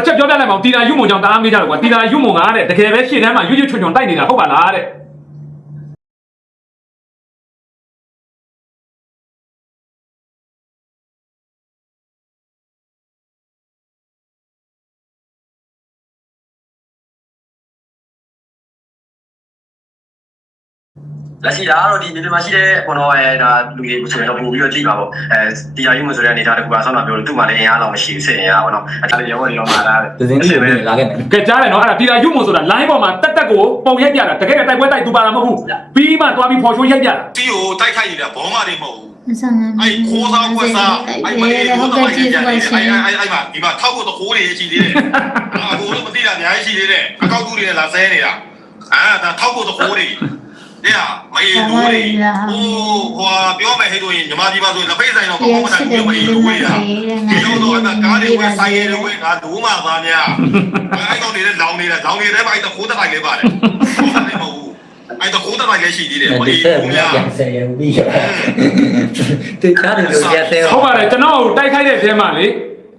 တစ်ချက်ပြောပြလိုက်ပါဦးတီတာယူမုံကြောင့်တအားမေးကြတယ်ကွာတီတာယူမုံကတဲ့တကယ်ပဲရှေ့တန်းမှာရွရွချွန်ချွန်တိုက်နေတာဟုတ်ပါလားတဲ့ လက်ရှိဒါကတော့ဒီမြေပြင်မှာရှိတဲ့ပေါ်တော့အဲဒါလူတွေဆိုရင်တော့ပို့ပြီးတော့ကြည့်ပါပေါ့အဲဒီယာယူမဆိုတဲ့အနေထားတကူကဆောင်းတာပြောလို့သူ့မှာလည်းအင်အားတော့မရှိဘူးစစ်အင်အားပေါ့နော်အဲ့ဒါလည်းရောနေတော့မှာလားဒဇင်းကြီးကိုလာခဲ့မယ်ကဲကြားတယ်နော်အဲ့ဒါတီတာယူမုံဆိုတာ line ပေါ်မှာတက်တက်ကိုပုံရိုက်ပြတာတကယ်တိုက်ပွဲတိုက်သူပါတာမဟုတ်ဘူးပြီးမှသွားပြီးဖော်ရှိုးရိုက်ပြတာတီကိုတိုက်ခိုက်နေတာဘောမတွေမဟုတ်ဘူးအဆန်ငန်းအဲ့ခိုးစားကွက်စားအဲ့မလေးဟုတို့တ်တော့ကဲ့အဲ့ကြည့်အဲ့ဆိုလို့ရှိအဲ့ရင်အဲ့အဲ့မှာဒီမှာထောက်ဖို့တခိုးတွေရှိသေးတယ်အကိုတို့မသိတာအများကြီးရှိသေးတယ်အကောက်ကူတွေလာဆဲနေတာအာဒါထောက်ဖို့တခိုးတွေ တဲ့ဟာမေးလူတွေဟိုဟိုပြောမယ်ဟဲ့ဆိုရင်ညီမကြီးပါဆိုလက်ဖေးဆိုင်တော့ကောင်းကောင်းမနိုင်ဘူးမေးလူတွေဟာဒီလိုတော့အဲ့ကားတွေဝယ်ဆိုင်ရတွေဝယ်ငါဒူးမှသားများအဲ့ကောင်တွေလည်းလောင်နေတာလောင်နေတယ်ဗျအဲ့တခိုးတက်လိုက်လေးပါတယ်ဟုတ်တယ်မဟုတ်ဘူးအဲ့တခိုးတက်လိုက်လေးရှိသေးတယ်ဒီမေးဆက်လူဘူးများပြန်ဆက်ရပြီးရတေချားတယ်လို့ပြန်ဆက်ဟုတ်ပါတယ်ကျွန်တော်တိုက်ခိုက်တဲ့အထဲမှာလေ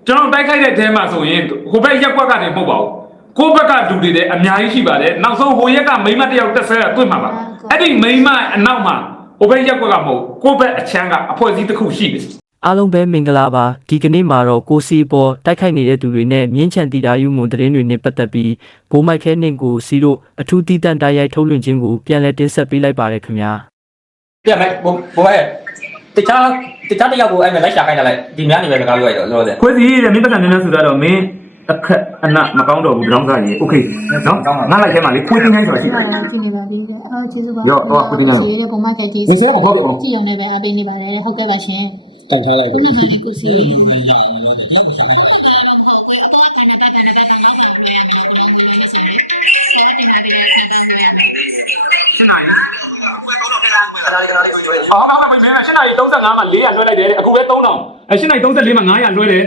ကျွန်တော်တိုက်ခိုက်တဲ့အထဲမှာဆိုရင်ဟိုဘက်ရက်ကွက်ကနေမဟုတ်ပါဘူးကိုယ့်ဘက်ကလူတွေလည်းအများကြီးရှိပါတယ်နောက်ဆုံးဟိုရက်ကမိမတစ်ယောက်တက်ဆဲတာတွေ့မှာပါ အဲ့ဒီမိမအနောက်မှာဟိုဘက်ရက်ကွက်ကမဟုတ်ကိုယ့်ဘက်အချမ်းကအဖွဲ့အစည်းတစ်ခုရှိတယ်အားလုံးပဲမင်္ဂလာပါဒီကနေ့မှာတော့ကိုစီပေါ်တိုက်ခိုက်နေတဲ့သူတွေနဲ့မြင်းချန်တီတာယူမွန်သတင်းတွေနဲ့ပတ်သက်ပြီးဘိုးမိုက်ခဲနှင့်ကိုစီတို့အထူးတည်တံ့တိုက်ရိုက်ထုတ်လွှင့်ခြင်းကိုပြန်လည်တင်ဆက်ပေးလိုက်ပါရခင်ဗျာပြန်မယ်ဘိုးဘိုးရဲ့တခြားတခြားတယောက်ကိုအဲ့မဲ့လိုက်ရှာခိုင်းတာလိုက်ဒီများနေပဲကားလို့ရတော့လောဆယ်ခွေးစီတဲ့မင်းပတ်စံနည်းနည်းဆိုတော့မင်း အခက်အနမကောင်းတော့ဘူးတောင်းစားကြီးโอเคနော်ငါလိုက်ထဲမှာလေခွေးတင်းတိုင်းဆိုတာရှိတယ် ကြည့်နေပါပြီအော်ကျေးဇူးပါ ရောတော့ခုတင်လာတော့ ဒီပုံမှန်ကြည့် ဒီစက်ကတော့ဟုတ်တယ် ကြည့်ရုံနဲ့ပဲအပေးနေပါတယ်ဟုတ်ကဲ့ပါရှင် တန်ထားလိုက် ခုနကဒီကိုစီ ခဏလေးခဏလေးကိုကျွေး ဟောကောင်းပါပြီမင်း8နာရီ35မှာ400လွှဲလိုက်တယ်အခုပဲ3000အဲ8နာရီ34မှာ900လွှဲတယ်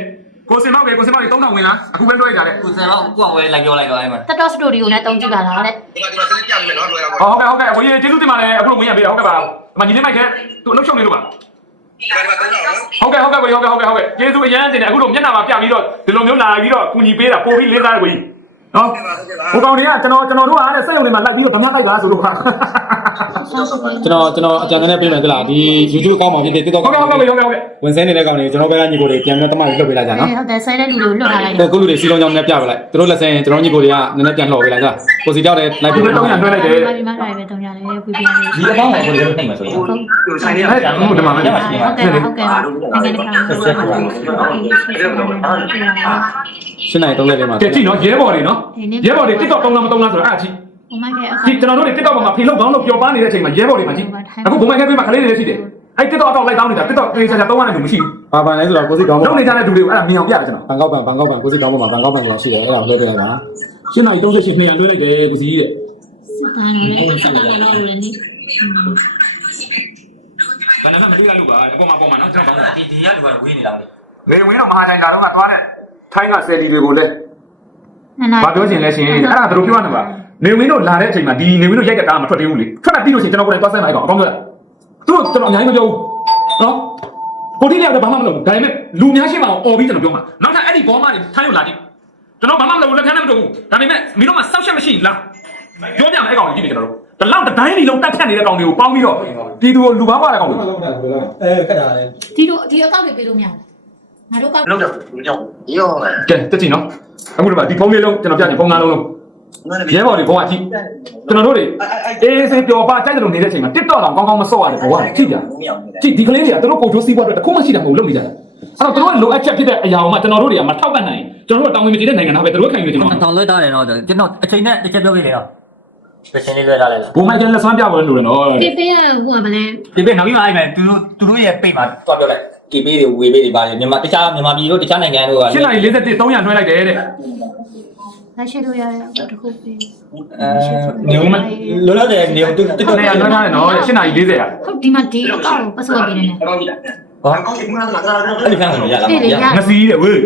ကိုစင်မောက်ပဲကိုစင်မောက်ကြီး3000ဝင်လားအခုပဲလွှဲကြတယ်ကိုစံတော့ကိုအောင်ဝဲလိုက်ပြောလိုက်တော့အဲ့မှာတက်တော့စတူဒီယိုနဲ့တုံးကြည့်ပါလားတဲ့ဒီမှာဒီမှာစနေပြမယ်နော်လွယ်ရပါဟောဟုတ်ကဲ့ဟုတ်ကဲ့ကိုကြီးကျေးဇူးတင်ပါတယ်အခုလိုဝင်ရပေးတာဟုတ်ကဲ့ပါအမညီလေးမိုက်ခဲသူအလုပ်ရှုံနေလို့ပါဒီမှာတော့နော်ဟုတ်ကဲ့ဟုတ်ကဲ့ကိုကြီးဟုတ်ကဲ့ဟုတ်ကဲ့ဟုတ်ကဲ့ကျေးဇူးအရမ်းတင်တယ်အခုလိုမျက်နှာမှာပြပြီးတော့ဒီလိုမျိုးလာပြီးတော့ကူညီပေးတာပို့ပြီးလေးစားတယ်ကိုကြီး နော်ဟိုကောင်တွေကကျွန်တော်ကျွန်တော်တို့ကအဲ့စက်ရုံတွေမှာလိုက်ပြီးတော့ဗမာတိုက်ပါဆိုလို့ပါကျွန်တော်ကျွန်တော်အကြံနဲ့ပြင်မယ်သလားဒီ YouTube ကောင်းပါဖြစ်ဖြစ် TikTok ဟုတ်ကဲ့ဟုတ်ကဲ့ဟုတ်ကဲ့ဟုတ်ကဲ့ဝင်စင်းနေတဲ့ကောင်တွေကျွန်တော်ဘက်ကညီကိုတွေပြန်မဲ့တမကိုလှုပ်ပေးလိုက်ကြနော်ဟုတ်တယ်ဆဲတဲ့လူတွေလွတ်လာလိုက်ကိုကုလူတွေစီလုံးကြောင်းနဲ့ပြပေးလိုက်သူတို့လက်စင်းကျွန်တော်ညီကိုတွေကနည်းနည်းပြန်လှော်ပေးလိုက်ကြကိုစီတောက်တဲ့လိုက်ဒီပြီးလိုတော့ရလွှဲလိုက်တယ်ပါပြီမတော်ပဲတုံးရတယ်ပြပြနေဒီအပေါင်းကိုကိုယ်နှိမ့်မှာဆိုရင်ဟုတ်ဒီဆိုင်ရအဲ့ဟုတ်တယ်မှာမယ်ကဲ့ဟုတ်ကဲ့နိုင်ငံတကာရှင်းနိုင်သုံးလက်လေးမှာကဲကြည့်နော်ရဲဘော်တွေနော်ရဲဘော်တွေ TikTok တုံးလားမတုံးလားဆိုတော့အဲ့ဒါကြည့်ဘုံမိုက်ကအခါဒီကျွန်တော်တို့တွေ TikTok ပေါ်မှာဖိလောက်ကောင်းလို့ပျော်ပါနေတဲ့အချိန်မှာရဲဘော်တွေမှာကြည့်အခုဘုံမိုက်ခဲပေးမှာကလေးတွေလည်းရှိတယ်အဲ့ TikTok အကောင့်လိုက်တောင်းနေတာ TikTok တေးချာချာတုံးရတဲ့လူမရှိဘူးဘာပန်လဲဆိုတော့ကိုစီကောင်းလုံးနေကြတဲ့လူတွေကိုအဲ့ဒါမြင်အောင်ပြတယ်ကျွန်တော်ဘန်ကောက်ပန်ဘန်ကောက်ပန်ကိုစီကောင်းပေါ်မှာဘန်ကောက်ပန်ဆိုတာရှိတယ်အဲ့ဒါကိုလှည့်ပေးလိုက်ပါရှင်းနိုင်38 200လွှဲလိုက်တယ်ကိုစီတဲ့စစ်တမ်းလို့စစ်တမ်းတော့လို့လည်းဘယ်နှမမသိရလို့ပါအပေါ်မှာပေါ်မှာနော်ကျွန်တော်ကောင်းတယ်ဒီဒီကလူကဝေးနေလားမသိလေဝင်းတော့မဟာချိုင်လာတော့ကသွားတဲ့ထိုင်းကဆယ်လီတွေကိုလည်းနနာ ဘာပြောချင်လဲရှင်အဲ့ဒါတို့ပြောရမှာပါနေမင်းတို့လာတဲ့အချိန်မှာဒီနေမင်းတို့ရိုက်တဲ့ကားမထွက်သေးဘူးလေထွက်တာပြီးလို့ရှိရင်ကျွန်တော်ကိုယ်တိုင်သွားဆိုင်မှာအဲ့ကောင်အကောင်းပြောတာသူတို့ကျွန်တော်အများကြီးမပြောဘူးနော်ကိုတိလည်းတော့ဘာမှမလုပ်ဘူးဒါပေမဲ့လူများရှင်းမအောင်អော်ပြီးကျွန်တော်ပြောမှာနောက်ထပ်အဲ့ဒီဘောမတွေထိုင်းကိုလာကြည့်ကျွန်တော်ဘာမှမလုပ်ဘူးလက်ခံနဲ့မလုပ်ဘူးဒါပေမဲ့မင်းတို့မှစောက်ချက်မရှိလားပြောကြမယ်အဲ့ကောင်ကိုကြည့်နေကျွန်တော်တို့တလောက်တိုင်းဒီလုံးတက်ဖြတ်နေတဲ့ကောင်တွေကိုပေါင်းပြီးတော့ဒီသူကိုလူဘားပွားတဲ့ကောင်တွေအဲခက်တာလေဒီလိုဒီအကောင့်တွေပေးလို့မရဘူး ငါတို့ကလုံးတော့ရောရောမယ်ကဲတက်ကြည့်နော်အခုဒီမှာဒီဖုန်းလေးလုံးကျွန်တော်ပြချင်ဖုန်းငါးလုံးလုံးရဲဘော်တွေဘုံကကြည့်ကျွန်တော်တို့တွေအေးစေးပျော်ပါကြိုက်တယ်လို့နေတဲ့အချိန်မှာ TikTok တော့ကောင်းကောင်းမဆော့ရတယ်ဘုံကကြည့်ကြကြည့်ဒီကလေးတွေကသူတို့ကိုချိုးစီးပွားအတွက်တခုမှရှိတယ်မဟုတ်လုပ်နေကြတာအဲ့တော့သူတို့လိုအပ်ချက်ဖြစ်တဲ့အရာကိုမှကျွန်တော်တို့တွေကမထောက်ပံ့နိုင်ကျွန်တော်တို့တောင်းဝင်မကြည့်တဲ့နိုင်ငံသားပဲသူတို့ခံယူနေကျွန်တော်ထောင်လွှဲထားတယ်တော့ကျွန်တော်အချိန်နဲ့တစ်ချက်ပြောပြနေတော့ပရှင်လေးလွှဲထားလိုက်လားဘုံမိုက်ကျန်လက်ဆွမ်းပြဖို့လို့နော်ပေးပေးရဟိုကမလဲဒီပေးနောက်ပြီးမှအဲ့မဲ့သူတို့သူတို့ရဲ့ပိတ်မှာတွားပြောလိုက် ကေပေးတွေဝေပေးတွေပါတယ်မြန်မာတခြားမြန်မာပြည်တို့တခြားနိုင်ငံတို့ကရှင်းနိုင်47 300နှွှဲလိုက်တယ်တဲ့လက်ရှိလို့ရတဲ့တခုပေးအဲနေဦးမလောလောဆယ်နေဦးတူတူနေရာနှွှဲထားတယ်နော်ရှင်းနိုင်40อ่ะဟုတ်ဒီမှာဒီအကောင့်ကိုပတ်စဝတ်ပေးနေတယ်ကောင်းပြီလားဟောကောင်းပြီမလားလားလားအဲ့ဒီဖန်ကိုရလားအေးလေရငစီးတဲ့ဝေး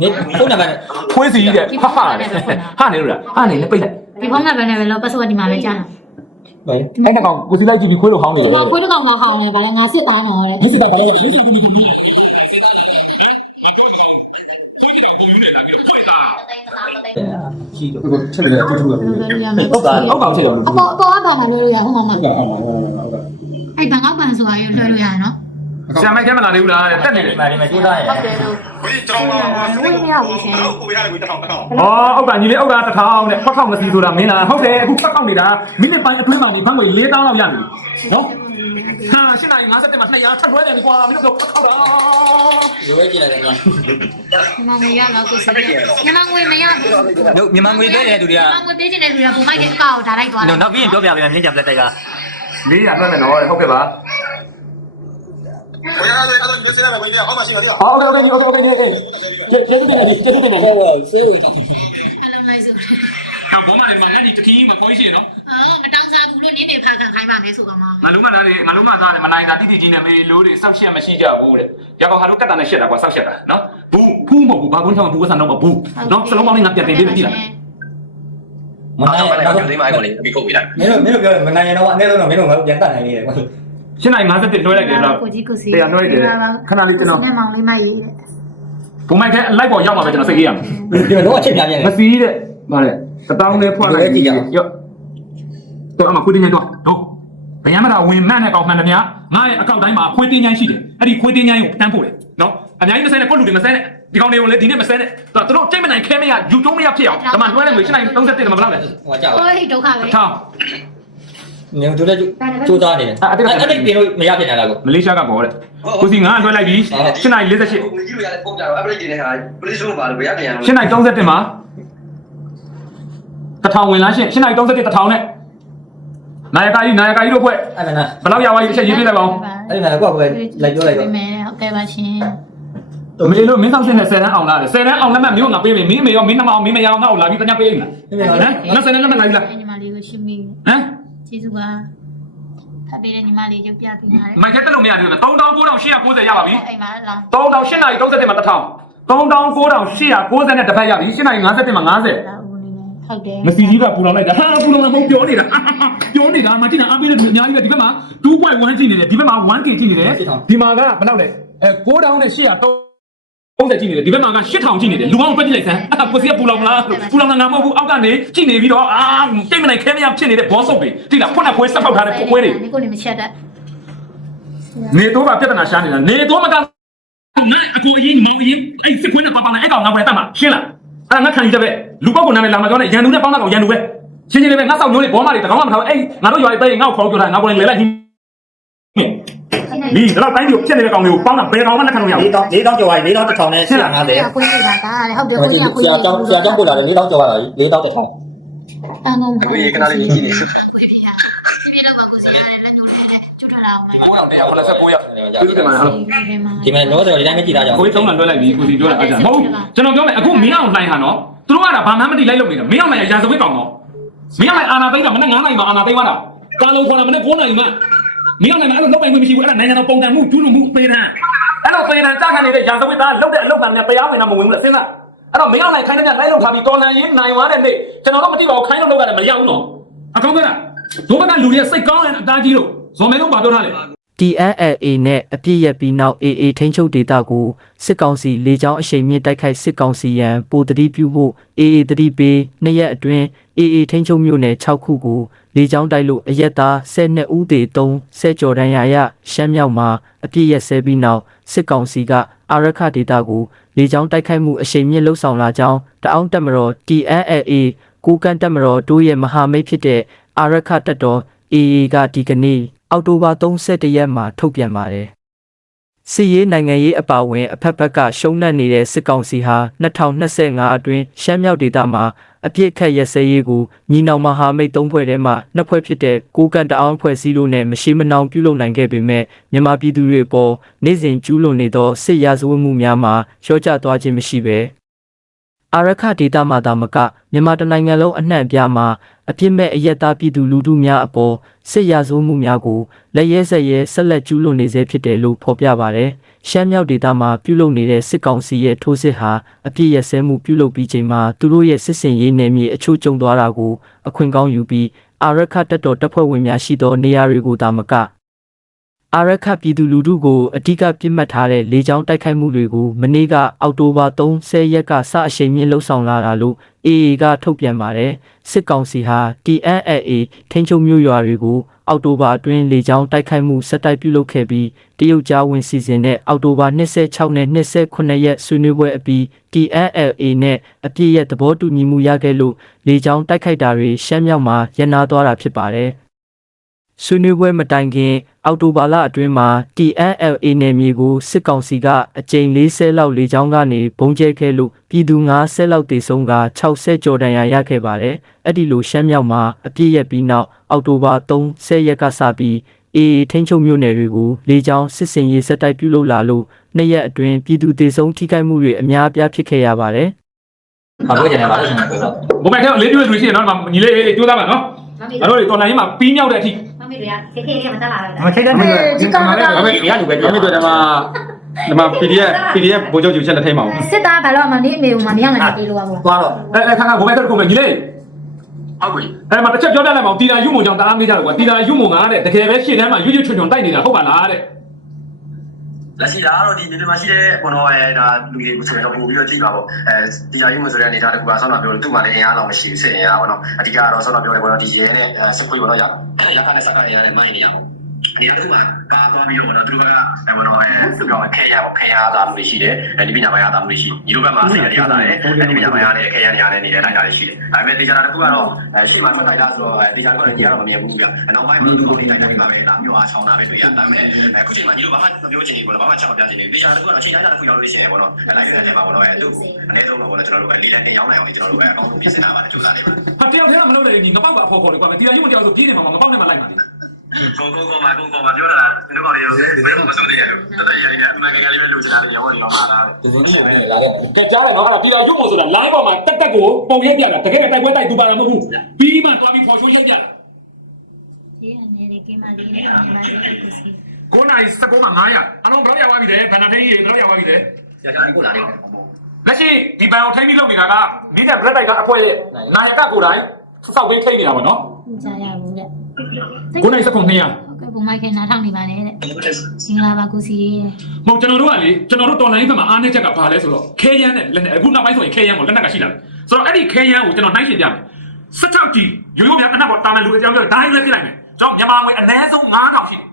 နေဖုန်းနံပါတ်ဖွေးစီးတဲ့ဟာဟာဟာနေလို့လားဟာနေလည်းပိတ်လိုက်ဒီဖုန်းနံပါတ်နဲ့ပဲလို့ပတ်စဝတ်ဒီမှာပဲကြားတာ ဘယ်အဲ့ကောင်ကိုစီးလိုက်ကြည့်ပြီးခွေးလို့ဟောင်းနေတယ်ဒီမှာခွေးတစ်ကောင်မှဟောင်းနေပါလားငါစစ်သားနော်တဲ့ဒီစတော့ဘာလို့လဲဒီစတော့ဒီမှာခွေးကြီးကပုံယူနေလာပြီးတော့ဖွေးတာရှိတော့ချက်တယ်တူတူပဲဘယ်လိုလဲရမလဲဟုတ်ပါအောက်ကောင်ချက်တော့အပေါ်အပေါ်ကဘာမှလွှဲလို့ရဟုတ်မှာမဟုတ်ကဲ့အောင်ပါဟုတ်ကဲ့ဟုတ်ကဲ့အဲ့ဘန်ကောက်ပန်ဆိုတာရောလွှဲလို့ရတယ်နော် ဆရာမိုက်ခဲမလာသေးဘူးလားတက်နေတယ်ဒီမှာဒီမှာကြိုးစားရဟုတ်တယ်လို့ဘယ်ကျွန်တော်ကကိုယ်ရတယ်ကိုတောင်းတောင်းဩအောက်ကညီလေးအောက်ကတစ်ထောင်နဲ့ဖက်ခေါက်မစီဆိုတာမင်းလားဟုတ်တယ်အခုဖက်ခေါက်နေတာမိနစ်ပိုင်းအတွင်းမှာနေဘန်းငွေ၄တောင်းလောက်ရနေပြီနော်ဟာရှင်းနိုင်50တက်မှာ200ထပ်လွှဲတယ်ကွာမင်းတို့ဖက်ခေါက်တော့ရိုးရဲကြည့်လိုက်တယ်ကွာမြန်မာငွေရတော့ကိုစီမြန်မာငွေမရဘူးတို့မြန်မာငွေတဲ့တဲ့သူတွေကမြန်မာငွေပေးချင်တဲ့လူကပုံမိုက်တဲ့အကောက်ကိုဒါလိုက်သွားတယ်နောက်ပြီးရင်ပြောပြပေးမယ်မြင်းကြပလက်တိုက်က400လွှဲမယ်နော်ဟုတ်ကဲ့ပါဘယ်ရတယ် အဲ့ဒါမျိုးစရမယ်ဘယ်ရအောင်မရှိပါသေးဘူးဟုတ်ကဲ့ဟုတ်ကဲ့ဟုတ်ကဲ့ဟုတ်ကဲ့ကျေကျေးဇူးတင်တယ်ကျေးဇူးတင်တယ်ဟောဆေးဝေးတာအလုံးလိုက်စို့တော့ဘောမလေးမှာငါဒီတတိမခေါ်ရှိရနော်အော်မတောင်းစားဘူးလို့နင်းနေခါခံခိုင်းပါမယ်ဆိုတော့မှငါလုံးမသားလေငါလုံးမသားလေမနိုင်တာတိတိကြီးနဲ့မေလို့တွေစောက်ရှက်မရှိကြဘူးတဲ့ရကောင်ဟာတို့ကတ်တာနဲ့ရှက်တာကွာစောက်ရှက်တာနော်ဘူးဘူးမဟုတ်ဘူးဘာကွန်းချောင်းဘူးကစားတော့မဘူးနော်စလုံးပေါင်းလေးငါပြန်တင်ပေးမယ်ကြည့်လားမမနိုင်နိုင်တော့ဘူးဒီမိုင်းကိုလေပြီးခုတ်ပြီးလိုက်မင်းတို့မင်းတို့ပြောမနိုင်ရင်တော့အနည်းဆုံးတော့မင်းတို့ငါတို့ပြန်တတ်နိုင်နေတယ်ကွာ ရှင်းနိုင်51လွှဲလိုက်တယ်ဗျာကိုကြီးကိုစီတရားလွှဲလိုက်တယ်ခဏလေးကျွန်တော်နဲ့မောင်လေးမရေးတဲ့ဘုံမိုက်တဲ့အလိုက်ပေါ်ရောက်မှာပဲကျွန်တော်စိတ်ကြီးရမယ်ကျွန်တော်တော့အချက်ပြပြမစီးတဲ့ဗါလေတပေါင်းလေးဖွက်လိုက်ကြည့်ရရော့တော့အမခွေးတင်းညိုင်းတော့တော့ဗယံမတာဝင်မှတ်နဲ့ကောက်မှန်တယ်များငါရဲ့အကောက်တိုင်းမှာခွေးတင်းညိုင်းရှိတယ်အဲ့ဒီခွေးတင်းညိုင်းကိုတန်းဖို့တယ်နော်အများကြီးမဆဲနဲ့ပုတ်လူတွေမဆဲနဲ့ဒီကောင်တွေကိုလေဒီနေ့မဆဲနဲ့သူတို့တိတ်မနိုင်ခဲမရယူတုံးမရဖြစ်အောင်ဒါမှလွှဲလိုက်ငွေရှင်းနိုင်37တယ်မဘလောက်လဲဟိုကြောက်ဟိုဒုက္ခပဲထောင်း ညတို့လည်းကြိုးစားနေတယ်အဲ့ဒါပြင်လို့မရဖြစ်နေတာကိုမလေးရှားကပေါ်တဲ့ကိုစီငါလွှဲလိုက်ပြီရှင်းနိုင်48ကိုကြီးတို့ရတယ်ပုံကြတော့ average တွေနဲ့ဟာ police လို့ပါလို့ဘယ်ရပြန်ရမလဲရှင်းနိုင်31မှာတစ်ထောင်ဝင်လားရှင်းရှင်းနိုင်31တစ်ထောင်နဲ့နာယကကြီးနာယကကြီးတို့ဖွဲ့အဲ့ဒါနာဘယ်လောက်ရသွားပြီအချက်ရေးပြလိုက်ပါဦးအဲ့ဒီမှာကိုကပဲလိုက်ပြောလိုက်တော့မယ်ဟုတ်ကဲ့ပါရှင်မလေးလို့မင်းဆောင်ရှင်းနဲ့10တန်းအောင်လား10တန်းအောင်လက်မှတ်မျိုးငါပေးမယ်မင်းမေရောမင်းနှမအောင်မင်းမရအောင်ငါ့ကိုလာပြီးတ냐ပေးလိုက်လားဟမ်ငါ10တန်းလက်မှတ်လာပြီလားညီမလေးကိုရှင်းပြီးဟမ် ကျေးဇူးပါဖတ်ပေးတဲ့ညီမလေးရုပ်ပြပေးပါတယ်မိုက်ခဲတက်လို့မရသေးဘူးလား3990ရပါပြီအိမ်မှာလာ38နိုင်31မှာ1000 3990နဲ့တစ်ဖက်ရပြီ8နိုင်51မှာ50လာဦးနေနေဟုတ်တယ်မစီကြီးကပူလောင်လိုက်တာဟာပူလောင်မှာမဟုတ်ပြောနေတာပြောနေတာမကြည့်နဲ့အားပေးတဲ့လူအများကြီးပဲဒီဘက်မှာ2.1ကြည့်နေတယ်ဒီဘက်မှာ 1k ကြည့်နေတယ်ဒီမှာကဘယ်လောက်လဲအဲ9000နဲ့800 30ကြည့်နေတယ်ဒီဘက်မှာက8000ကြည့်နေတယ်လူပေါင်းတွက်ကြည့်လိုက်စမ်းအဲ့ဒါကိုစီကပူလောင်လားပူလောင်တာငါမဟုတ်ဘူးအောက်ကနေကြည့်နေပြီးတော့အာတိတ်မနိုင်ခဲမရဖြစ်နေတဲ့ဘောဆုပ်တွေတိလားဖွင့်တဲ့ခွေးဆက်ပေါက်ထားတဲ့ခွေးတွေဒီကိုနေမချက်တတ်နေတော့ကပြဿနာရှာနေတာနေတော့မကအကူအရင်မောင်ရင်အဲ့စစ်ခွေးနဲ့ပါပါနဲ့အဲ့ကောင်ငါပဲတတ်မှာရှင်းလားအဲ့ငါခံရတဲ့ပဲလူပေါက်ကိုနာမည်လာမပြောနဲ့ရန်သူနဲ့ပေါင်းတဲ့ကောင်ရန်သူပဲရှင်းရှင်းလေးပဲငါစောက်မျိုးလေးဘောမတွေတကောင်မှမထားဘူးအဲ့ငါတို့ရွာလေးပဲငါ့ကိုခေါ်ပြောတာငါကိုလည်းလဲလိုက် ဒီတော့တိုင်းကိုဖြစ်နေတဲ့ကောင်တွေကိုပေါင်းတာဘယ်ကောင်မှလက်ခံလို့ရဘူး၄တောင်း၄တောင်းကျော်သွားပြီ၄တောင်းတစ်ထောင်နဲ့850ခွေးနေတာဒါဟုတ်တယ်ခွေးကခွေးဆရာကျောင်းဆရာကျောင်းပို့လာတယ်၄တောင်းကျော်သွားတာ၄တောင်းတစ်ထောင်အဲ့နော်အခုရေခဏလေးကြည့်နေဒီပြေတော့ကိုစီရတယ်လက်ညှိုးလေးနဲ့ကျွတ်ထလာအောင်မယ်900 169ရောက်ဒီမှာဟုတ်ဒီမှာဒီမှာတော့ဒီတိုင်းမကြည့်တာကြောင့်ကိုယ်သုံးလာလွှဲလိုက်ပြီကိုစီပြောတာအဲ့ဒါမဟုတ်ကျွန်တော်ပြောမယ်အခုမင်းအောင်လှိုင်းဟာနော်သူတို့ကဘာမှမသိလိုက်လို့နေတာမင်းအောင်လှိုင်းရာဇဝတ်ကောင်နော်မင်းအောင်လှိုင်းအာနာသိမ်းတာမနေ့9နိုင်မှာအာနာသိမ်းသွားတာကာလုံးခေါ်တာမနေ့9နိုင်မှာ မင်းအောင်လှိုင်းမှာအဲ့လိုလောက်ပိုင်ခွင့်မရှိဘူးအဲ့ဒါနိုင်ငံတော်ပုံစံမှုကျူးလွန်မှုပေတံအဲ့လိုပေတံကြားခံနေတဲ့ရာဇဝတ်သားလောက်တဲ့အလုပ်ကလည်းတရားဝင်တာမဝင်ဘူးလားစဉ်းစားအဲ့တော့မင်းအောင်လှိုင်းခိုင်းတဲ့လိုက်လို့ထားပြီးတော်လန်ရေးနိုင်သွားတဲ့နေ့ကျွန်တော်တို့မသိပါဘူးခိုင်းလို့လုပ်ရတယ်မရဘူးနော်အကောင်းကလားဒုဘကလူတွေစိတ်ကောင်းတဲ့အသားကြီးလို့ဇော်မဲလုံးပါပြောထားတယ် TNLA နဲ့အပြစ်ရက်ပြီးနောက် AA ထိန်းချုပ်ဒေသကိုစစ်ကောင်စီလေကြောင်းအရှိန်မြင့်တိုက်ခိုက်စစ်ကောင်စီရန်ပိုတတိပြုဖို့ AA တတိပေးနှစ်ရက်အတွင်း AA ထိန်းချုပ်မြို့နယ်6ခုကိုလေကြောင်းတိုက်လို့အရက်သား12ဦးသေ3ဆဲကြော်ဒန်ရာရရှမ်းမြောက်မှာအပြစ်ရက်ဆဲပြီးနောက်စစ်ကောင်စီကအာရခဒေသကိုလေကြောင်းတိုက်ခိုက်မှုအရှိန်မြင့်လှုပ်ဆောင်လာကြောင်းတအောင်းတက်မတော် TNLA ကိုကန်တက်မတော်တို့ရဲ့မဟာမိတ်ဖြစ်တဲ့အာရခတပ်တော် AA ကဒီကနေ့ အောက်တိုဘာ31ရက်မှာထုတ်ပြန်ပါတယ်။စစ်ရေးနိုင်ငံရေးအပါအဝင်အဖက်ဖက်ကရှုံးနှံ့နေတဲ့စစ်ကောင်စီဟာ2025အတွင်းရှမ်းမြောက်ဒေသမှာအပြစ်ခတ်ရစဲရေးကိုညီနောင်မဟာမိတ်သုံးဖွဲ့ထဲမှနှစ်ဖွဲ့ဖြစ်တဲ့ကိုကန်တအောင်ဖွဲ့စည်းလို့နဲ့မရှိမနှောင်ပြုလုပ်နိုင်ခဲ့ပေမဲ့မြန်မာပြည်သူတွေပေါ်နေ့စဉ်ကျူးလွန်နေသောစစ်ရာဇဝတ်မှုများမှာရောကျသွားခြင်းမရှိဘဲ အာရခဒေတာမှာတာမကမြန်မာတနိုင်ငံလုံးအနှံ့အပြားမှာအပြစ်မဲ့အယက်သားပြည်သူလူထုများအပေါ်စစ်ရာဇဝတ်မှုများကိုလက်ရဲဆက်ရဲဆက်လက်ကျူးလွန်နေဆဲဖြစ်တယ်လို့ဖော်ပြပါတယ်။ရှမ်းမြောက်ဒေသမှာပြုလုပ်နေတဲ့စစ်ကောင်စီရဲ့ထိုးစစ်ဟာအပြစ်ရစဲမှုပြုလုပ်ပြီးချိန်မှာသူတို့ရဲ့စစ်စင်ရေးနယ်မြေအချို့ကျုံသွားတာကိုအခွင့်ကောင်းယူပြီးအာရခတပ်တော်တပ်ဖွဲ့ဝင်များရှိသောနေရာတွေကိုတာမက အာရခပြည်သူလူထုကိုအ धिक ပြစ်မှတ်ထားတဲ့လေကြောင်းတိုက်ခိုက်မှုတွေကိုမနေ့ကအောက်တိုဘာ30ရက်ကစအရှိန်မြင့်လှုပ်ဆောင်လာတာလို့ AA ကထုတ်ပြန်ပါတယ်စစ်ကောင်စီဟာ TNLA ထိန်းချုပ်မြို့ရွာတွေကိုအောက်တိုဘာအတွင်းလေကြောင်းတိုက်ခိုက်မှုဆက်တိုက်ပြုလုပ်ခဲ့ပြီးတရုတ်ကြားဝင်စီစဉ်တဲ့အောက်တိုဘာ26နဲ့28ရက်ဆွေးနွေးပွဲအပြီး TNLA နဲ့အပြည့်ရဲ့သဘောတူညီမှုရခဲ့လို့လေကြောင်းတိုက်ခိုက်တာတွေရှမ်းမြောက်မှာရန်နာသွားတာဖြစ်ပါတယ် ဆွေးနွေးပွဲမတိုင်ခင် အောက်တိုဘာလအတွင်းမှာ TNLA နယ်မြေကိုစစ်ကောင်စီကအကြိမ်40လောက်လေကြောင်းကနေဘုံကျဲခဲ့လို့ပြည်သူ90လောက်တေဆုံးက60ကျော်တန်ရာရခဲ့ပါတယ်။အဲ့ဒီလိုရှမ်းမြောက်မှာအပြည့်ရက်ပြီးနောက်အောက်တိုဘာ30ရက်ကစပြီး AA ထိန်းချုပ်မြို့နယ်တွေကိုလေကြောင်းစစ်စင်ရေးဆက်တိုက်ပြုလုပ်လာလို့နှစ်ရက်အတွင်းပြည်သူတေဆုံးထိခိုက်မှုတွေအများအပြားဖြစ်ခဲ့ရပါတယ်။ဘာလို့ကျန်နေပါလဲကျွန်တော်ပြောတော့ဘုံမိုက်ထဲအလေးပြုလို့ရှိရင်တော့ဒီမှာညီလေးကြိုးစားပါနော် မမေငါတို့တွေတော်လိုင်းရေးမှာပြီးမြောက်တဲ့အထိမမေတွေကခေခေလေးမတက်လာတော့မချိတ်တဲ့နေ့ဒီကမှာလည်းဒါပေမဲ့ဒီကလူပဲဒါပေမဲ့တော့ဒီမှာဒီမှာ PDF PDF ဘိုးချုပ်ကျူချက်လက်ထိတ်မအောင်စစ်သားဘာလို့မနေမေဘူးမနေရမယ်တီးလို့ပါဘူးသွားတော့အဲအဲခါခါဘုံမိုက်ထဲတစ်ခုမယ်ညီလေးဟုတ်ပြီအဲ့မှာတစ်ချက်ပြောပြလိုက်ပါဦးတီတာယူမုံကြောင့်တအားမေးကြတယ်ကွာတီတာယူမုံကတဲ့တကယ်ပဲရှေ့တန်းမှာရွရွချွန်ချွန်တိုက်နေတာဟုတ်ပါလားတဲ့ လက်ရှိဒါကတော့ဒီနေမှာရှိတဲ့ဘောနော်အဲဒါလူတွေကိုဆိုရင်တော့ပို့ပြီးတော့ကြည့်ပါပေါ့အဲဒီဂျာယူမဆိုတဲ့အနေထားတကူကဆောင်းတာပြောလို့သူ့မှာလည်းအင်အားလောက်မရှိဘူးစိတ်အင်အားပေါ့နော်အဓိကတော့ဆောင်းတာပြောတယ်ဘောနော်ဒီရဲနဲ့စကွေးဘောနော်ရရခနဲ့စကားရတဲ့မိုင်းနေရပေါ့ ဒီကသူကပါသွားပြီးတော့ဘောနော်သူတို့ကအဲဘောနော်အဲသူကခဲရပေါ့ခဲရအားသာမှုတွေရှိတယ်အဲဒီပညာပိုင်းအားသာမှုတွေရှိညီတို့ဘက်မှာစိတ်ရအားသာတယ်အဲဒီပညာပိုင်းအားနဲ့ခဲရနေရတဲ့နေတဲ့နိုင်တာတွေရှိတယ်ဒါပေမဲ့တေချာတာတကူကတော့အဲရှေ့မှာထွက်ခိုင်တာဆိုတော့တေချာကတော့ညီကတော့မမြင်ဘူးဗျအနောက်ပိုင်းမှာသူတို့နေတိုင်းတိုင်းမှာပဲဒါမျိုးအားဆောင်တာပဲတွေ့ရဒါပေမဲ့အခုချိန်မှာညီတို့ဘာမှမပြောချင်ဘူးဘောနော်ဘာမှချက်မပြချင်ဘူးတေချာတကူကတော့ချိန်တိုင်းတာတခုရောက်လို့ရှိရင်ဘောနော်အဲလိုက်တဲ့နေရာမှာဘောနော်အဲသူ့ကိုအနည်းဆုံးဘောနော်ကျွန်တော်တို့ကလေးလက်တင်ရောက်နိုင်အောင်ကျွန်တော်တို့ကအကောင်းဆုံးပြင်ဆင်တာပါကြိုးစားနေပါဟာတယောက်တည်းကမလုပ်နိုင်ဘူးငါပေါက်ပါဖော်ခေါ်တယ်ကွာတီတာယူမုံတယောက်ဆိုပြေးနေမှာငါပေါက်နေမှာလိုက်ပါလေ ကိုကိုကိုမာကိုကိုမာပြောတာဒီလိုကောင်လေးဘယ်မှာမဆုံးနေရလို့တတရရည်နဲ့အမှန်ကန်လေးပဲလုပ်ချင်တာလေရောရောမှာလားဒီလိုမျိုးပဲလာခဲ့တယ်ကဲကြားတယ်နော်အဲ့ဒါတီတာယူမုံဆိုတာ line ပေါ်မှာတက်တက်ကိုပုံရိုက်ပြတာတကယ်တိုက်ပွဲတိုက်သူပါတာမဟုတ်ဘူးပြီးမှသွားပြီးဖော်ချိုးရိုက်ပြတာဒီအနေနဲ့ကိမလေးလေးမလေးကိုစီ9နိုင်19မှာ900အလုံးဘယ်လောက်ရပါပြီလဲဘယ်နှထိကြီးဘယ်လောက်ရပါပြီလဲရကြရင်ကိုလာနေတယ်လက်ရှိဒီဘန်ကိုထိန်းပြီးလုပ်နေတာကမိတဲ့ black တိုက်ကအဖွဲရဲ့နာယကကိုယ်တိုင်စောက်ပေးထိန်းနေတာပေါ့နော်ကြားရဘူးတဲ့ 9နိုင်19 200ဟုတ်ကဲ့ဘုံမိုက်ခဲနားထောင်နေပါနဲ့တဲ့စင်္ဂလာပါကိုစီမဟုတ်ကျွန်တော်တို့ကလေကျွန်တော်တို့တော်လိုင်းဘက်မှာအားနည်းချက်ကဘာလဲဆိုတော့ခဲရမ်းနဲ့လက်နဲ့အခုနောက်ပိုင်းဆိုရင်ခဲရမ်းကိုလက်နဲ့ကရှိလာတယ်ဆိုတော့အဲ့ဒီခဲရမ်းကိုကျွန်တော်နှိုင်းရှင်ပြမယ်16တီရိုးရိုးများအနောက်ပေါ်တာမန်လူအကြောင်းပြောဒိုင်းလည်းပြလိုက်မယ်ကျွန်တော်မြန်မာငွေအနည်းဆုံး9000ရှိတယ်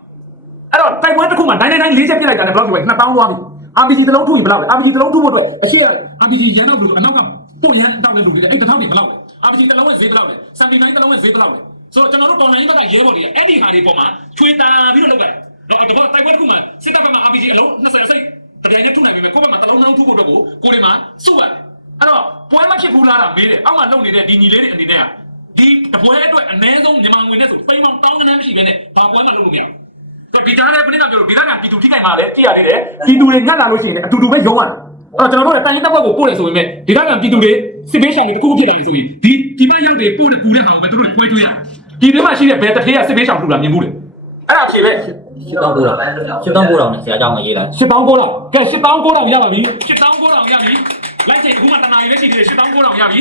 အဲ့တော့တိုက်ပွဲတစ်ခုမှာတိုင်းတိုင်းတိုင်း၄ချက်ပြလိုက်တာနဲ့ဘယ်လောက်ကျော်ပဲ2000သွားပြီ RPG တစ်လုံးထုရင်ဘယ်လောက်လဲ RPG တစ်လုံးထုဖို့အတွက်အရှိ RPG ရန်တော့ဘူးအနောက်ကပို့ရန်တောက်တဲ့လူတွေအဲ့တစ်ထောင်နေဘယ်လောက်လဲ RPG တစ်လုံးရဲ့ဈေးဘယ်လောက်လဲ79တစ်လုံးရဲ့ဈေးဘယ်လောက်လဲ ဆိုတော့ကျွန်တော်တို့တော်လိုင်းဘက်ကရဲဘော်တွေကအဲ့ဒီဟာတွေပေါ်မှာချွေတာပြီးတော့လုပ်တယ်တော့တော့တိုက်ပွဲတစ်ခုမှာစစ်တပ်ဘက်မှာ RPG အလုံး20အစိတ်တကယ်နဲ့ထုနိုင်ပေမဲ့ကိုယ့်ဘက်မှာတစ်လုံးနှောင်းထုဖို့အတွက်ကိုကိုယ်တွေမှာစုရတယ်အဲ့တော့ပွဲမဖြစ်ဘူးလားတာမေးတယ်အောက်မှာလုံနေတဲ့ဒီညီလေးတွေအနေနဲ့ကဒီတပွဲအတွက်အနည်းဆုံးမြန်မာငွေနဲ့ဆိုပိန်းပေါင်းတောင်းကနန်းမရှိဘဲနဲ့ဘာပွဲမှလုပ်လို့မရဘူးဒီကြားထဲပြနေတာပြောလို့ဒီကကပြည်သူထိခိုက်မှာလဲကြည့်ရသေးတယ်ပြည်သူတွေငတ်လာလို့ရှိရင်အတူတူပဲရုံးရတယ်အဲ့တော့ကျွန်တော်တို့ကတိုင်းရင်းတပ်ဖွဲ့ကိုပို့တယ်ဆိုပေမဲ့ဒီကကပြည်သူတွေစစ်ဘေးရှောင်တွေတခုခုဖြစ်လာလို့ဆိုရင်ဒီဒီဘက်ရောက်တွေပို့တဲ့ပူတဲ့ဟာကိုပဲသူတို့တွေခွဲကျွေးရ ဒီထဲမှာရှိတဲ့ဘယ်တစ်ထေးကစစ်ဘေးရှောင်ထူလာမြင်ဘူးလေအဲ့ဒါဖြေပဲရှင်းတော့ပို့တော့ရှင်းတော့ပို့တော့ဆရာကြောင့်မရေးလိုက်ရှစ်ပေါင်းကိုးတော့ကဲရှစ်ပေါင်းကိုးတော့ရပါပြီရှစ်ပေါင်းကိုးတော့ရပြီလိုက်ချိန်အခုမှတနာရီပဲရှိသေးတယ်ရှစ်ပေါင်းကိုးတော့ရပြီ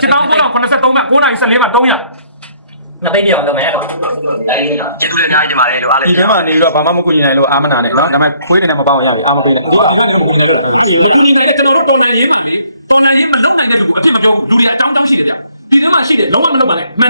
ရှစ်ပေါင်းကိုးတော့83မှ9နာရီ14မှ300နှစ်သိန်းပြောင်းလုပ်မယ်လို့ကျေးဇူးလည်းအများကြီးတင်ပါတယ်လို့အားလေးဒီထဲမှာနေပြီးတော့ဘာမှမကူညီနိုင်လို့အာမနာနဲ့နော်ဒါပေမဲ့ခွေးနေနဲ့မပေါအောင်ရဘူးအာမပေးနဲ့ဒီကအာမမကူညီနိုင်လို့ဒီလိုနေကျွန်တော်တို့တော်နေရေးမှာ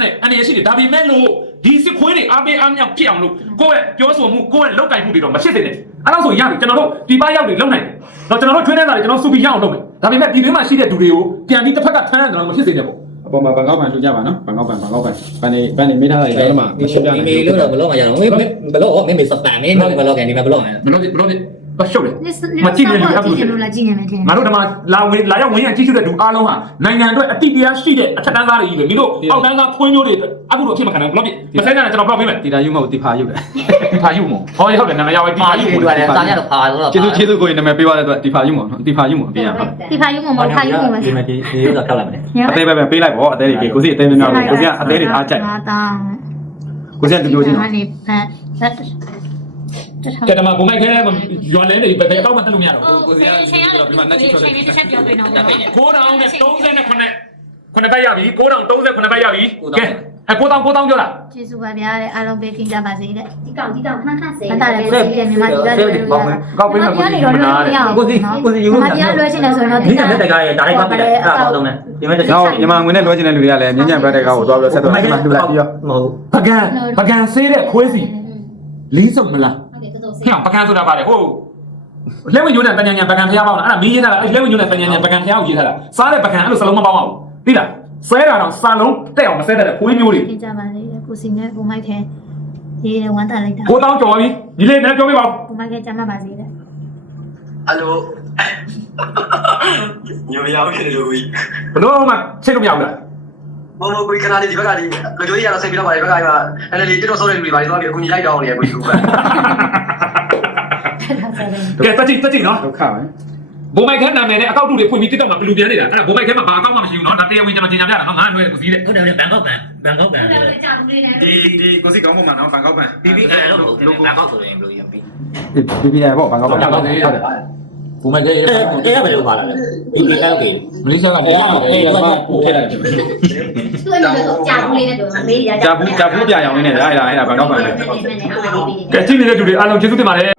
မှန်တယ်အနေရရှိတယ်ဒါပေမဲ့လို့ဒီစစ်ခွေးတွေအားပေးအားမြောက်ဖြစ်အောင်လို့ကိုယ့်ရဲ့ပြောဆိုမှုကိုယ့်ရဲ့လောက်ကင်မှုတွေတော့မဖြစ်သင့်တယ်အဲ့တော့ဆိုရပြီကျွန်တော်တို့ဒီပါရောက်တွေလုံနိုင်တယ်တော့ကျွန်တော်တို့ထွေးနေတာတွေကျွန်တော်စုပြီးရအောင်လုပ်မယ်ဒါပေမဲ့ဒီထဲမှာရှိတဲ့လူတွေကိုပြန်ပြီးတစ်ဖက်ကထမ်းရတယ်တော့မဖြစ်စေနဲ့ပေါ့အပေါ်မှာဘန်ကောက်ပန်လှူကြပါနော်ဘန်ကောက်ပန်ဘန်ကောက်ပန်ဘန်နေဘန်နေမိထားတာတွေတော့မှမရှင်းပြနိုင်မေလို့တော့ဘလို့မရတော့မေဘလို့မေမေစပန်မေမေဘလို့ကန်ဒီမှာဘလို့ဘလို့ဘလို့ ဘာရှုပ်လဲမကြည့်နေလို့လားကြည့်နေမယ်ထင်ငါတို့ဒီမှာလာဝင်လာရောက်ဝင်ရကြည့်ရှုတဲ့လူအားလုံးဟာနိုင်ငံအတွက်အတိတရားရှိတဲ့အထက်တန်းသားတွေကြီးပဲမင်းတို့အောက်တန်းသားခွင်းမျိုးတွေအခုတော့အဖြစ်မခံနိုင်ဘူးဘလို့ပြမဆိုင်နိုင်ကျွန်တော်ဘလို့ပေးမယ်တီတာယူမဟုတ်တီဖာယူတယ်ဒီဖာယူမို့ဟောဟုတ်တယ်နာမည်ရောက်ပြီမာယူကိုရတယ်စာရတော့ပါတော့ကျေးဇူးကျေးဇူးကိုနာမည်ပေးရတဲ့အတွက်တီဖာယူမနော်တီဖာယူမပေးရပါဒီဖာယူမမဖာယူမမဒီမှာဒီဒီဥစ္စာထောက်လိုက်မယ်အသေးပဲပဲပေးလိုက်ပေါ့အသေးတွေကိုစီအသေးများများကိုစီကအသေးတွေအားကြိုက်ငါတောင်းကိုစီကတူတူချင်းငါနေဖ က်ဖက်ကဲတမဘုံမိုက်ခဲရွာလဲနေဘယ်တော့မှတက်လို့မရတော့ကိုစီချိန်ရတယ်ဒီမှာချိန်လေးတစ်ချက်ပြောပြတော့ဘူး9တောင်နဲ့39ခုနှစ်တိုက်ရပြီ9တောင်39တိုက်ရပြီကဲအဲကိုတောင်းကိုတောင်းပြောတာကျေးဇူးပါဗျာတဲ့အားလုံးပဲခင်ကြပါစေတဲ့ဒီကောင်ဒီကောင်ခဏခဏဆဲမတားတယ်စေတဲ့မြန်မာပြည်ကလွှဲလို့ရတာကောက်ပေးမယ်ကိုစီမနာတဲ့ကိုစီကိုစီယူလို့မတရားလွှဲချင်တယ်ဆိုရင်တော့ဒီကလက်တကားရဲ့ဒါလိုက်ပါပြတယ်အဲ့ဒါတော့ဆုံးတယ်ဒီမဲ့တခြားနောက်ညီမငွေနဲ့လွှဲချင်တဲ့လူတွေကလည်းမြင်းညံဘက်တဲ့ကောက်ကိုသွားပြီးတော့ဆက်တော့ဒီမှာလှူလိုက်ပြီးတော့မဟုတ်ပကံပကံဆေးတဲ့ခွေးစီလင်းစုံမလား ဟုတ်တယ်တော်တော်စိတ်ခင်ဗျပကံဆိုတာပါတယ်ဟုတ်လက်ဝင်ညိုးတဲ့ပညာဉာဏ်ပကံဖျားပေါင်းလားအဲ့ဒါမင်းရေးထားတာအဲ့လက်ဝင်ညိုးတဲ့ပညာဉာဏ်ပကံဖျားကိုရေးထားတာစားတဲ့ပကံအဲ့လိုစလုံးမပေါင်းအောင်သိလားဆဲတာတော့စာလုံးတက်အောင်မဆဲတတ်တဲ့ခွေးမျိုးတွေသင်ကြပါလေကိုစီနဲ့ကိုမိုက်ထဲရေးတယ်ဝမ်းတာလိုက်တာကိုတောင်းကြော်ပြီညီလေးလည်းကြော်ပြပါဦးကိုမိုက်ထဲကြမ်းမပါစေတဲ့ဟယ်လိုညမရောက်ခဲ့တယ်လို့ကြီးဘလို့မှချက်လို့မရဘူးလား မမကိုခဏလေးဒီဘက်ကဒီလူတို့ကြီးကတော့စိတ်ပြီးတော့ပါဒီဘက်ကကအဲ့လေတက်တော့ဆိုတဲ့လူတွေပါဒီတော့အကူညီလိုက်တောင်းနေရကိုကြီးကကဲတက်ကြည့်တက်ကြည့်နော်ဒုက္ခပဲဘုံမိုက်ခဲနာမည်နဲ့အကောက်တူတွေဖွင့်ပြီး TikTok မှာဘလူပြန်နေတာအဲ့ဒါဘုံမိုက်ခဲမှာဘာအကောက်မှမရှိဘူးနော်ဒါတရားဝင်ကျွန်တော်ပြင်ပြပြတာနော်ငါ့အနှွဲကိုစီးတဲ့ဟုတ်တယ်ဘန်ကောက်ဘန်ဘန်ကောက်ဘန်တော်တော်ကြာဘူးလေတယ်ဒီဒီကိုစီကောင်းပေါ်မှာနော်ဘန်ကောက်ဘန် BBL လို့ဘန်ကောက်ဆိုရင်ဘယ်လိုရမလဲဒီပြည်နယ်ပေါ့ဘန်ကောက်ဘန်ဟုတ်တယ် ဟုတ်တယ်ဘုံမဲ့တဲ့တဲ့ဘယ်လိုပါလာလဲ BBL ကေမလေးရှားကနေအေးကပို့ထည့်လိုက်တယ်သူ့အဲ့လိုကြာဘူးလေတဲ့ပြောမေးရဂျာဘူးဂျာဘူးပြရောင်လေးနဲ့အဲ့ဒါအဲ့ဒါဘန်ကောက်ဘန်လေကဲကြည့်နေတဲ့လူတွေအားလုံးကျေးဇူးတင်ပါတယ်